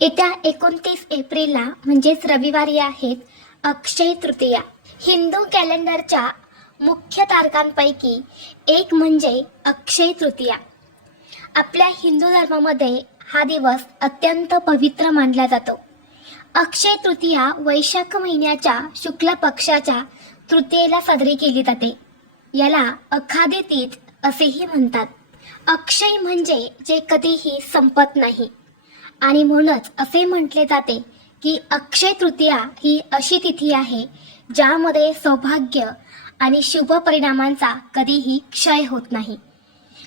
येत्या 29 एप्रिलला म्हणजेच रविवारी आहेत अक्षय तृतीया. हिंदू कॅलेंडरच्या मुख्य तारखांपैकी एक म्हणजे अक्षय तृतीया. आपल्या हिंदू धर्मामध्ये हा दिवस अत्यंत पवित्र मानला जातो. अक्षय तृतीया वैशाख महिन्याच्या शुक्ल पक्षाच्या तृतीयेला साजरी केली जाते. याला अखादी तीज असेही म्हणतात. अक्षय म्हणजे जे कधीही संपत नाही आणि म्हणूनच असे म्हटले जाते की अक्षय तृतीया ही अशी तिथी आहे ज्यामध्ये सौभाग्य आणि शुभ परिणामांचा कधीही क्षय होत नाही.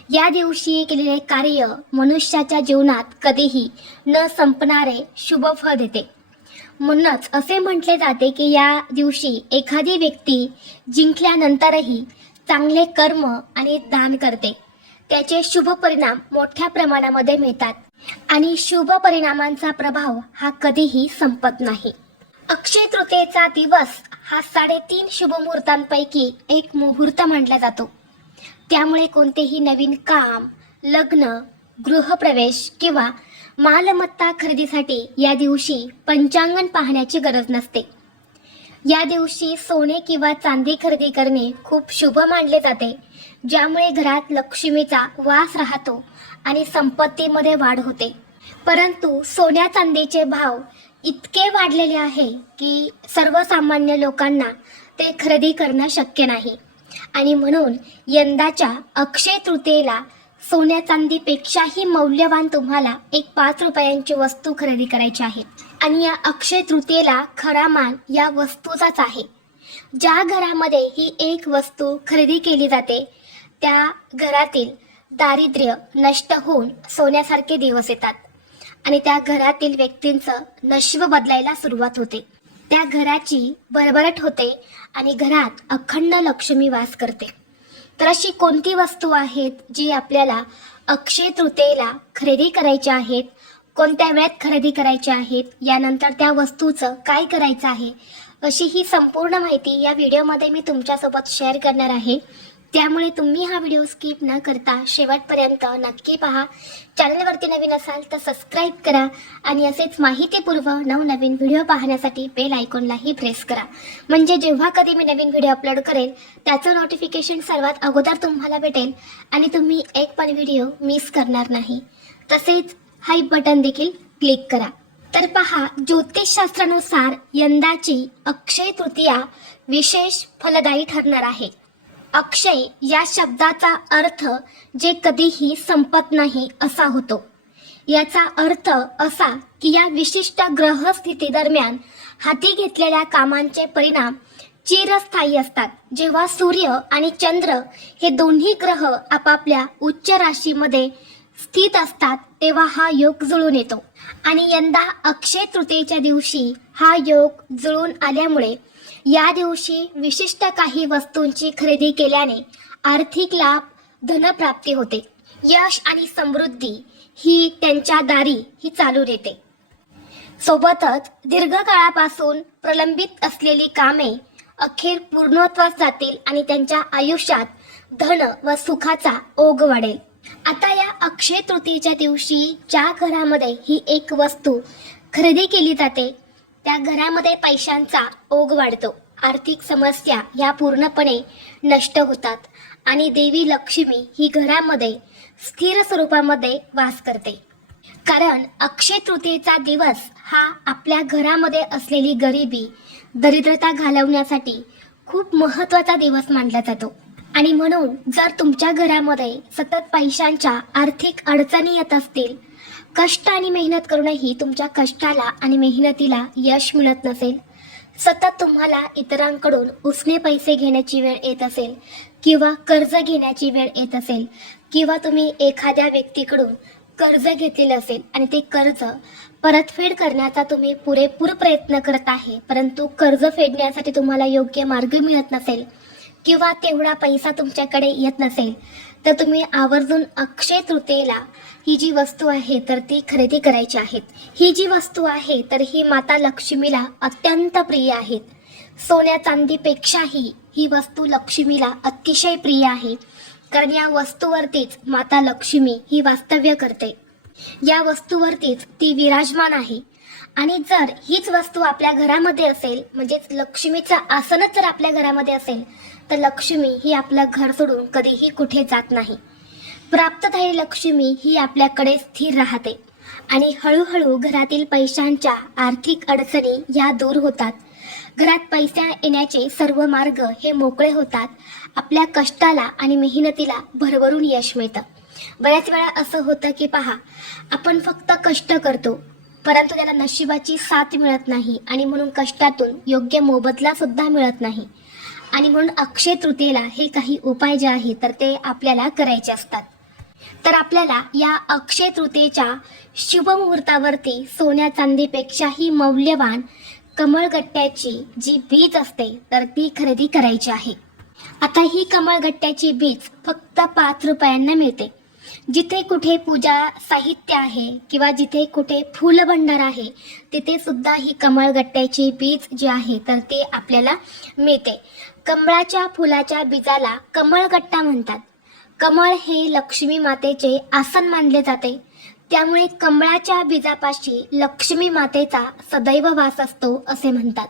या दिवशी केलेले कार्य मनुष्याच्या जीवनात कधीही न संपणारे शुभ फळ देते. म्हणूनच असे म्हटले जाते की या दिवशी एखादी व्यक्ती जिंकल्यानंतरही चांगले कर्म आणि दान करते. त्याचे शुभ परिणाम मोठ्या प्रमाणामध्ये मिळतात आणि शुभ परिणामांचा प्रभाव हा कधीही संपत नाही. अक्षय तृतीयेचा दिवस हा 3.5 शुभ मुहूर्तांपैकी एक मुहूर्त मानला जातो. त्यामुळे कोणतेही नवीन काम, लग्न, गृहप्रवेश किंवा मालमत्ता खरेदीसाठी या दिवशी पंचांगण पाहण्याची गरज नसते. या दिवशी सोने किंवा चांदी खरेदी करणे खूप शुभ मानले जाते, ज्यामुळे घरात लक्ष्मीचा वास राहतो आणि संपत्तीमध्ये वाढ होते. परंतु सोन्या चांदीचे भाव इतके वाढलेले आहे की सर्वसामान्य लोकांना ते खरेदी करणं शक्य नाही आणि म्हणून यंदाच्या अक्षय तृतीयेला सोन्या चांदीपेक्षाही मौल्यवान तुम्हाला एक 5 रुपयांची वस्तू खरेदी करायची आहे. आणि या अक्षय तृतीयेला खरा मान या वस्तूचाच आहे. ज्या घरामध्ये ही एक वस्तू खरेदी केली जाते त्या घरातील दारिद्र्य नष्ट होऊन सोन्यासारखे दिवस येतात आणि त्या घरातील व्यक्तींचं नशीब बदलायला सुरुवात होते. त्या घराची भरभराट होते आणि घरात अखंड लक्ष्मी वास करते. तर अशी कोणती वस्तू आहेत जी आपल्याला अक्षय तृतीयेला खरेदी करायच्या आहेत, कोणत्या वेळात खरेदी करायच्या आहेत, यानंतर त्या वस्तूचं काय करायचं आहे, अशी ही संपूर्ण माहिती या व्हिडिओमध्ये मी तुमच्यासोबत शेअर करणार आहे. त्यामुळे तुम्ही हा व्हिडिओ स्किप न करता शेवटपर्यंत नक्की पहा. चॅनलवरती नवीन असाल तर सबस्क्राईब करा आणि असेच माहितीपूर्व नवनवीन व्हिडिओ पाहण्यासाठी बेल आयकॉनलाही प्रेस करा. म्हणजे जेव्हा कधी मी नवीन व्हिडिओ अपलोड करेल त्याचं नोटिफिकेशन सर्वात अगोदर तुम्हाला भेटेल आणि तुम्ही एक पण व्हिडिओ मिस करणार नाही. तसेच हाईप बटन देखील क्लिक करा. तर पहा, ज्योतिषशास्त्रानुसार यंदाची अक्षय तृतीया विशेष फलदायी ठरणार आहे. अक्षय या शब्दाचा अर्थ जे कधीही संपत नाही असा होतो. याचा अर्थ असा की या विशिष्ट ग्रहस्थिती दरम्यान हाती घेतलेल्या कामांचे परिणाम चिरस्थायी असतात. जेव्हा सूर्य आणि चंद्र हे दोन्ही ग्रह आपापल्या उच्च राशीमध्ये स्थित असतात तेव्हा हा योग जुळून येतो आणि यंदा अक्षय तृतीयेच्या दिवशी हा योग जुळून आल्यामुळे या दिवशी विशिष्ट काही वस्तूंची खरेदी केल्याने आर्थिक लाभ, धनप्राप्ती होते. यश आणि समृद्धी ही त्यांच्या दारी ही चालू येते. सोबतच दीर्घकाळापासून प्रलंबित असलेली कामे अखेर पूर्णत्वास जातील आणि त्यांच्या आयुष्यात धन व सुखाचा ओघ वाढेल. आता या अक्षय तृतीयेच्या दिवशी ज्या घरामध्ये ही एक वस्तू खरेदी केली जाते त्या घरामध्ये पैशांचा ओघ वाढतो. आर्थिक समस्या ह्या पूर्णपणे नष्ट होतात आणि देवी लक्ष्मी ही घरामध्ये स्थिर स्वरूपामध्ये वास करते. कारण अक्षय तृतीयेचा दिवस हा आपल्या घरामध्ये असलेली गरिबी, दरिद्रता घालवण्यासाठी खूप महत्त्वाचा दिवस मानला जातो. आणि म्हणून जर तुमच्या घरामध्ये सतत पैशांच्या आर्थिक अडचणी येत असतील, कष्ट आणि मेहनत करूनही तुमच्या कष्टाला आणि मेहनतीला यश मिळत नसेल, सतत तुम्हाला इतरांकडून उसने पैसे घेण्याची वेळ येत असेल किंवा कर्ज घेण्याची वेळ येत असेल किंवा तुम्ही एखाद्या व्यक्तीकडून कर्ज घेतलेलं असेल आणि ते कर्ज परतफेड करण्याचा तुम्ही पुरेपूर प्रयत्न करत आहे, परंतु कर्ज फेडण्यासाठी तुम्हाला योग्य मार्ग मिळत नसेल किंवा तेवढा पैसा तुमच्याकडे येत नसेल, तर तुम्ही आवर्जून अक्षय तृतीयेला ही जी वस्तू आहे तर ती खरेदी करायची आहे. ही जी वस्तू आहे तर ही माता लक्ष्मीला अत्यंत प्रिय आहेत. सोन्या चांदीपेक्षाही ही वस्तू लक्ष्मीला अतिशय प्रिय आहे, कारण या वस्तूवरतीच माता लक्ष्मी ही वास्तव्य करते. या वस्तूवरतीच ती विराजमान आहे. आणि जर हीच वस्तू आपल्या घरामध्ये असेल, म्हणजेच लक्ष्मीचं आसनच जर आपल्या घरामध्ये असेल, तर लक्ष्मी ही आपलं घर सोडून कधीही कुठे जात नाही. प्राप्त झालेली लक्ष्मी ही आपल्याकडे स्थिर राहते आणि हळूहळू घरातील पैशांच्या आर्थिक अडचणी या दूर होतात. घरात पैसा येण्याचे सर्व मार्ग हे मोकळे होतात. आपल्या कष्टाला आणि मेहनतीला भरभरून यश मिळतं. बऱ्याच वेळा असं होतं की पहा, आपण फक्त कष्ट करतो, परंतु त्याला नशिबाची साथ मिळत नाही आणि म्हणून कष्टातून योग्य मोबदला सुद्धा मिळत नाही. आणि म्हणून अक्षय तृतीयेला हे काही उपाय जे आहे तर ते आपल्याला करायचे असतात. तर आपल्याला या अक्षय तृतीयेच्या शुभ मुहूर्तावरती सोन्या चांदीपेक्षाही मौल्यवान कमळगट्ट्याची जी बीज असते तर ती खरेदी करायची आहे. आता ही कमळगट्ट्याची बीज फक्त 5 रुपयांना मिळते. जिथे कुठे पूजा साहित्य आहे किंवा जिथे कुठे फूल भंडार आहे तिथे सुद्धा ही कमळगट्ट्याची बीज जी आहे तर ते आपल्याला मिळते. कमळाच्या फुलाच्या बीजाला कमळगट्टा म्हणतात. कमळ हे लक्ष्मी मातेचे आसन मानले जाते. त्यामुळे कमळाच्या बीजापाशी लक्ष्मी मातेचा सदैव वास असतो असे म्हणतात.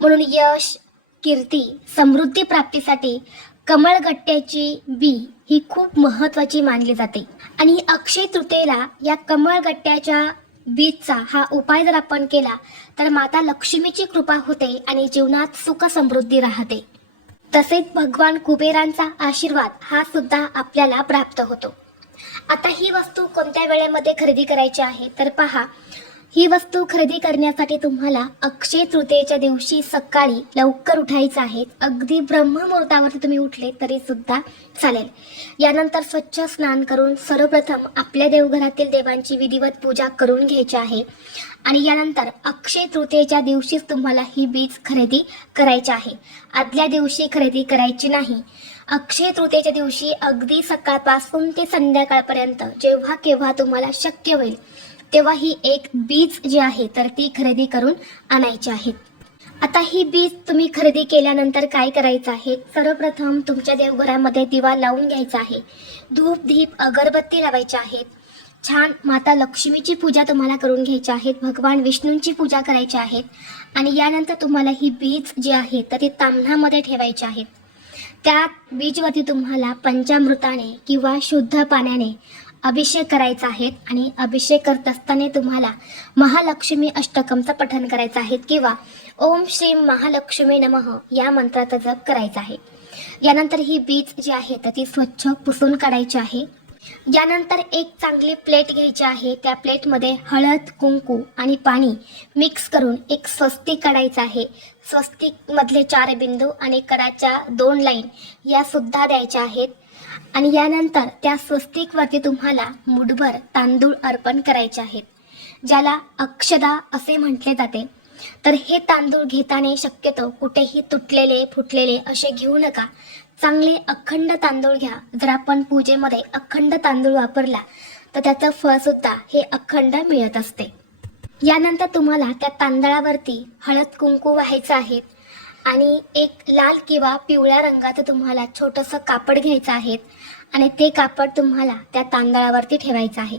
म्हणून यश, कीर्ती, समृद्धी प्राप्तीसाठी कमळगट्ट्याची बी ही खूप महत्त्वाची मानली जाते. आणि अक्षय तृतीयेला या कमळगट्ट्याच्या बीजचा हा उपाय जर आपण केला तर माता लक्ष्मीची कृपा होते आणि जीवनात सुख समृद्धी राहते. तसेच भगवान कुबेरांचा आशीर्वाद हा सुद्धा आपल्याला प्राप्त होतो. आता ही वस्तू कोणत्या वेळेमध्ये खरेदी करायची आहे तर पहा, ही वस्तू खरेदी करण्यासाठी तुम्हाला अक्षय तृतीयेच्या दिवशी सकाळी लवकर उठायचं आहे. अगदी ब्रह्ममुहूर्तावरती तुम्ही उठले तरी सुद्धा चालेल. यानंतर स्वच्छ स्नान करून सर्वप्रथम आपल्या देवघरातील देवांची विधिवत पूजा करून घ्यायची आहे. आणि यानंतर अक्षय तृतीयेच्या दिवशीच तुम्हाला ही बीज खरेदी करायची आहे. आदल्या दिवशी खरेदी करायची नाही. अक्षय तृतीयेच्या दिवशी अगदी सकाळपासून ते संध्याकाळपर्यंत जेव्हा केव्हा तुम्हाला शक्य होईल तेव्हा ही एक बीज जी आहे तर ती खरेदी करून आणायची आहे. आता ही बीज तुम्ही खरेदी केल्यानंतर काय करायचं आहे, सर्वप्रथम तुमच्या देवघरामध्ये दिवा लावून घ्यायचा आहे. धूप, दीप, अगरबत्ती लावायची आहेत. छान माता लक्ष्मीची पूजा तुम्हाला करून घ्यायची आहे. भगवान विष्णूंची पूजा करायची आहे. आणि यानंतर तुम्हाला ही बीज जी आहे तर ती ताम्हणामध्ये ठेवायची आहे. त्या बीजवरती तुम्हाला पंचामृताने किंवा शुद्ध पाण्याने अभिषेक करायचा आहे. आणि अभिषेक करत असताना तुम्हाला महालक्ष्मी अष्टकमचं पठण करायचं आहे किंवा ओम श्री महालक्ष्मी नमः या मंत्राचा जप करायचा आहे. यानंतर ही बीज जी आहे तर ती स्वच्छ पुसून काढायची आहे. यानंतर एक चांगली प्लेट घ्यायची आहे. त्या प्लेटमध्ये हळद, कुंकू आणि पाणी मिक्स करून एक स्वस्तिक काढायचं आहे. स्वस्तिक मधले 4 बिंदू आणि कडाच्या 2 लाईन या सुद्धा द्यायच्या आहेत. आणि यानंतर त्या स्वस्तिकवरती तुम्हाला मुठभर तांदूळ अर्पण करायचे आहेत, ज्याला अक्षदा असे म्हटले जाते. तर हे तांदूळ घेताना शक्यतो कुठेही तुटलेले, फुटलेले असे घेऊ नका. चांगले अखंड तांदूळ घ्या. जर आपण पूजेमध्ये अखंड तांदूळ वापरला तर त्याचं फळ सुद्धा हे अखंड मिळत असते. यानंतर तुम्हाला त्या तांदळावरती हळद, कुंकू व्हायचं आहे. आणि एक लाल किंवा पिवळ्या रंगाचं तुम्हाला छोटंसं कापड घ्यायचं आहे आणि ते कापड तुम्हाला त्या तांदळावरती ठेवायचं आहे.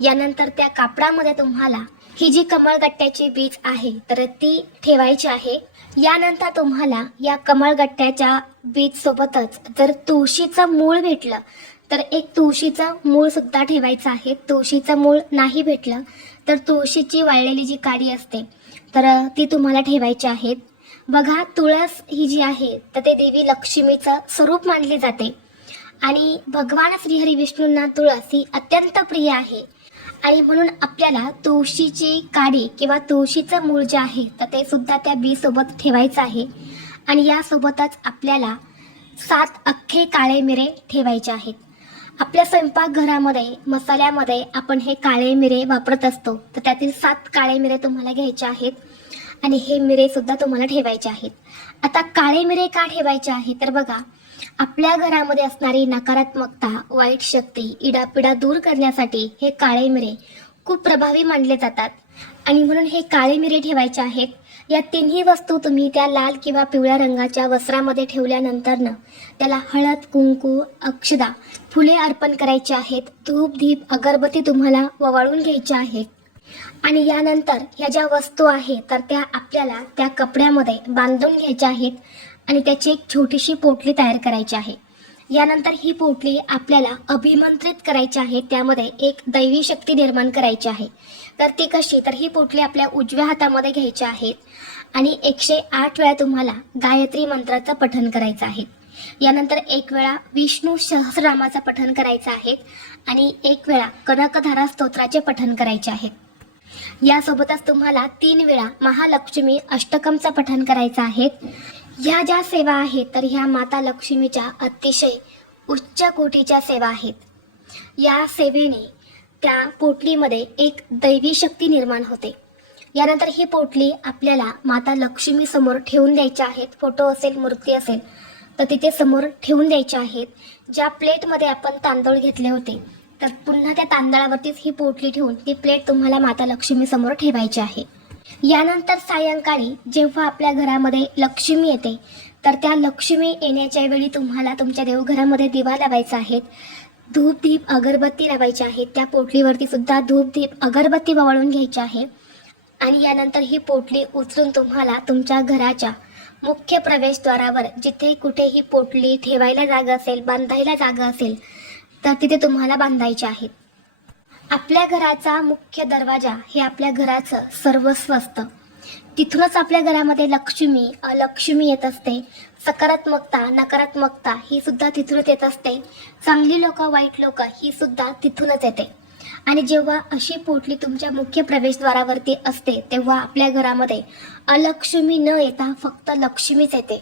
यानंतर त्या कापडामध्ये तुम्हाला ही जी कमळगट्ट्याची बीज आहे तर ती ठेवायची आहे. यानंतर तुम्हाला या कमळगट्ट्याच्या बीज सोबतच जर तुळशीचं मूळ भेटलं तर एक तुळशीचं मूळ सुद्धा ठेवायचं आहे. तुळशीचं मूळ नाही भेटलं तर तुळशीची वाळलेली जी काडी असते तर ती तुम्हाला ठेवायची आहेत. बघा, तुळस ही जी आहे तर ते देवी लक्ष्मीचं स्वरूप मानले जाते आणि भगवान श्रीहरी विष्णूंना तुळस ही अत्यंत प्रिय आहे. आणि म्हणून आपल्याला तुळशीची काडी किंवा तुळशीचं मूळ जे आहे तर ते सुद्धा त्या बी सोबत ठेवायचं आहे. आणि यासोबतच आपल्याला 7 अख्खे काळे मिरे ठेवायचे आहेत. आपल्या स्वयंपाकघरामध्ये मसाल्यामध्ये आपण हे काळे मिरे वापरत असतो, तर त्यातील 7 काळे मिरे तुम्हाला घ्यायचे आहेत आणि हे मिरे सुद्धा तुम्हाला ठेवायचे आहेत. आता काळे मिरे का ठेवायचे आहेत तर बघा, आपल्या घरामध्ये असणारी नकारात्मकता, वाईट शक्ती, इडापिडा दूर करण्यासाठी हे काळे मिरे खूप प्रभावी मानले जातात आणि म्हणून हे काळे मिरे ठेवायचे आहेत. या तिन्ही वस्तू तुम्ही त्या लाल किंवा पिवळ्या रंगाच्या वस्त्रामध्ये ठेवल्यानंतरनं त्याला हळद, कुंकू, अक्षदा, फुले अर्पण करायची आहेत. धूप, दीप, अगरबत्ती तुम्हाला ववाळून घ्यायच्या आहेत. आणि यानंतर ह्या ज्या वस्तू आहेत तर त्या आपल्याला त्या कपड्यामध्ये बांधून घ्यायच्या आहेत आणि त्याची एक छोटीशी पोटली तयार करायची आहे. यानंतर ही पोटली आपल्याला अभिमंत्रित करायची आहे. त्यामध्ये एक दैवी शक्ती निर्माण करायची आहे. तर ती कशी, तर ही पोटली आपल्या उजव्या हातामध्ये घ्यायची आहे आणि 108 वेळा तुम्हाला गायत्री मंत्राचं पठण करायचं आहे. यानंतर 1 वेळा विष्णू सहस्रनामाचं पठण करायचं आहे आणि 1 वेळा कनकधारा स्तोत्राचे पठण करायचे आहे. यासोबतच तुम्हाला 3 वेळा महालक्ष्मी अष्टकमचं पठण करायचं आहे. ह्या ज्या सेवा आहेत तर ह्या माता लक्ष्मीच्या अतिशय उच्च कोटीच्या सेवा आहेत. या सेवेने त्या पोटलीमध्ये एक दैवी शक्ती निर्माण होते. यानंतर ही पोटली आपल्याला माता लक्ष्मी समोर ठेवून द्यायची आहेत. फोटो असेल, मूर्ती असेल तर तिथे समोर ठेवून द्यायच्या आहेत. ज्या प्लेटमध्ये आपण तांदूळ घेतले होते तर पुन्हा त्या तांदळावरतीच ही पोटली ठेवून ती प्लेट तुम्हाला माता लक्ष्मी समोर ठेवायची आहे. यानंतर सायंकाळी जेव्हा आपल्या घरामध्ये लक्ष्मी येते तर त्या लक्ष्मी येण्याच्या वेळी तुम्हाला तुमच्या देवघरामध्ये दिवा लावायचा आहे. धूप, दीप, अगरबत्ती लावायची आहे. त्या पोटलीवरती सुद्धा धूप, दीप, अगरबत्ती ववाळून घ्यायची आहे. आणि यानंतर ही पोटली उचलून तुम्हाला तुमच्या घराच्या मुख्य प्रवेशद्वारावर जिथे कुठे ही पोटली ठेवायला जागा असेल, बांधायला जागा असेल तर तिथे तुम्हाला बांधायची आहे. आपल्या घराचा मुख्य दरवाजा हे आपल्या घराचं सर्वस्व असतं. तिथूनच आपल्या घरामध्ये लक्ष्मी, अलक्ष्मी येत असते. सकारात्मकता, नकारात्मकता ही सुद्धा तिथूनच येत असते. चांगली लोक, वाईट लोक ही सुद्धा तिथूनच येते. आणि जेव्हा अशी पोटली तुमच्या मुख्य प्रवेशद्वारावरती असते तेव्हा आपल्या घरामध्ये अलक्ष्मी न येता फक्त लक्ष्मीच येते.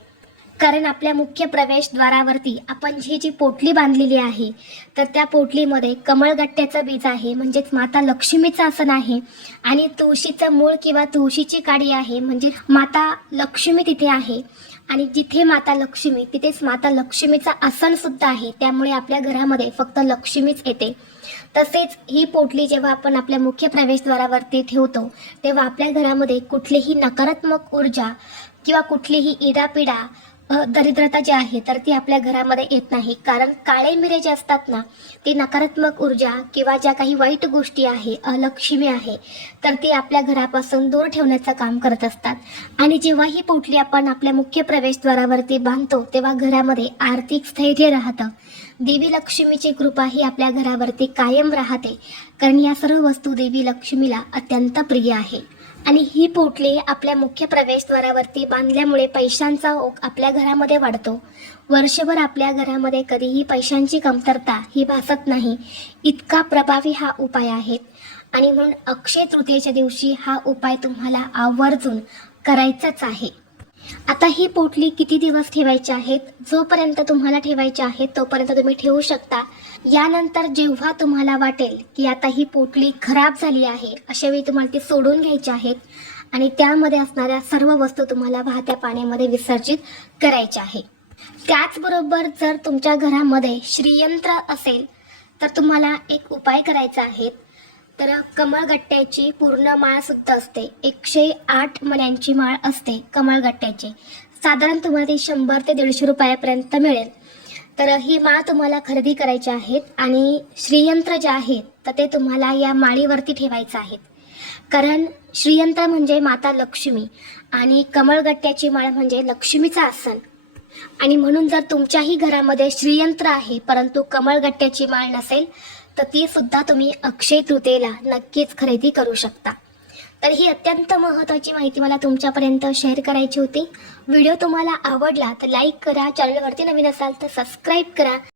कारण आपल्या मुख्य प्रवेशद्वारावरती आपण जी पोटली बांधलेली आहे तर त्या पोटलीमध्ये कमळगट्ट्याचं बीज आहे, म्हणजेच माता लक्ष्मीचं आसन आहे. आणि तुळशीचं मूळ किंवा तुळशीची काडी आहे, म्हणजे माता लक्ष्मी तिथे आहे. आणि जिथे माता लक्ष्मी तिथेच माता लक्ष्मीचं आसन सुद्धा आहे. त्यामुळे आपल्या घरामध्ये फक्त लक्ष्मीच येते. तसेच ही पोटली जेव्हा आपण आपल्या मुख्य प्रवेशद्वारावरती ठेवतो तेव्हा आपल्या घरामध्ये कुठलीही नकारात्मक ऊर्जा किंवा कुठलीही इडापिडा, दरिद्रता जी आहे तर ती आपल्या घरामध्ये येत नाही. कारण काळे मिरे जे असतात ना, ती नकारात्मक ऊर्जा किंवा ज्या काही वाईट गोष्टी आहे, अलक्ष्मी आहे तर ती आपल्या घरापासून दूर ठेवण्याचं काम करत असतात. आणि जेव्हा ही पोटली आपण आपल्या मुख्य प्रवेशद्वारावरती बांधतो तेव्हा घरामध्ये आर्थिक स्थैर्य राहतं. देवी लक्ष्मीची कृपा ही आपल्या घरावरती कायम राहते. कारण या सर्व वस्तू देवी लक्ष्मीला अत्यंत प्रिय आहे. आणि ही पोटली आपल्या मुख्य प्रवेशद्वारावरती बांधल्यामुळे पैशांचा ओघ आपल्या घरामध्ये वाढतो. वर्षभर आपल्या घरामध्ये कधीही पैशांची कमतरता ही भासत नाही. इतका प्रभावी हा उपाय आहे. आणि म्हणून अक्षय तृतीयेच्या दिवशी हा उपाय तुम्हाला आवर्जून करायचाच आहे. आता ही पोटली किती दिवस ठेवायची आहेत, जोपर्यंत तुम्हाला ठेवायची आहे तोपर्यंत तुम्ही ठेवू शकता. यानंतर जेव्हा तुम्हाला वाटेल की आता ही पोटली खराब झाली आहे अशा वेळी तुम्हाला ती सोडून घ्यायची आहेत आणि त्यामध्ये असणाऱ्या सर्व वस्तू तुम्हाला वाहत्या पाण्यामध्ये विसर्जित करायच्या आहे. त्याचबरोबर जर तुमच्या घरामध्ये श्रीयंत्र असेल तर तुम्हाला एक उपाय करायचा आहे. तर कमळगट्ट्याची पूर्ण माळ सुद्धा असते. 108 मण्यांची माळ असते कमळगट्ट्याची. साधारण तुम्हाला ती 100 ते 150 रुपयापर्यंत मिळेल. तर ही माळ तुम्हाला खरेदी करायची आहेत आणि श्रीयंत्र जे आहेत तर ते तुम्हाला या माळीवरती ठेवायचं आहे. कारण श्रीयंत्र म्हणजे माता लक्ष्मी आणि कमळगट्ट्याची माळ म्हणजे लक्ष्मीचं आसन. आणि म्हणून जर तुमच्याही घरामध्ये श्रीयंत्र आहे परंतु कमळगट्ट्याची माळ नसेल तर ती सुद्धा तुम्ही अक्षय तृतीयेला नक्कीच खरेदी करू शकता. तर ही अत्यंत महत्त्वाची माहिती मला तुमच्यापर्यंत शेअर करायची होती. व्हिडिओ तुम्हाला आवडला तर लाईक करा, चॅनलवरती नवीन असाल तर सबस्क्राईब करा.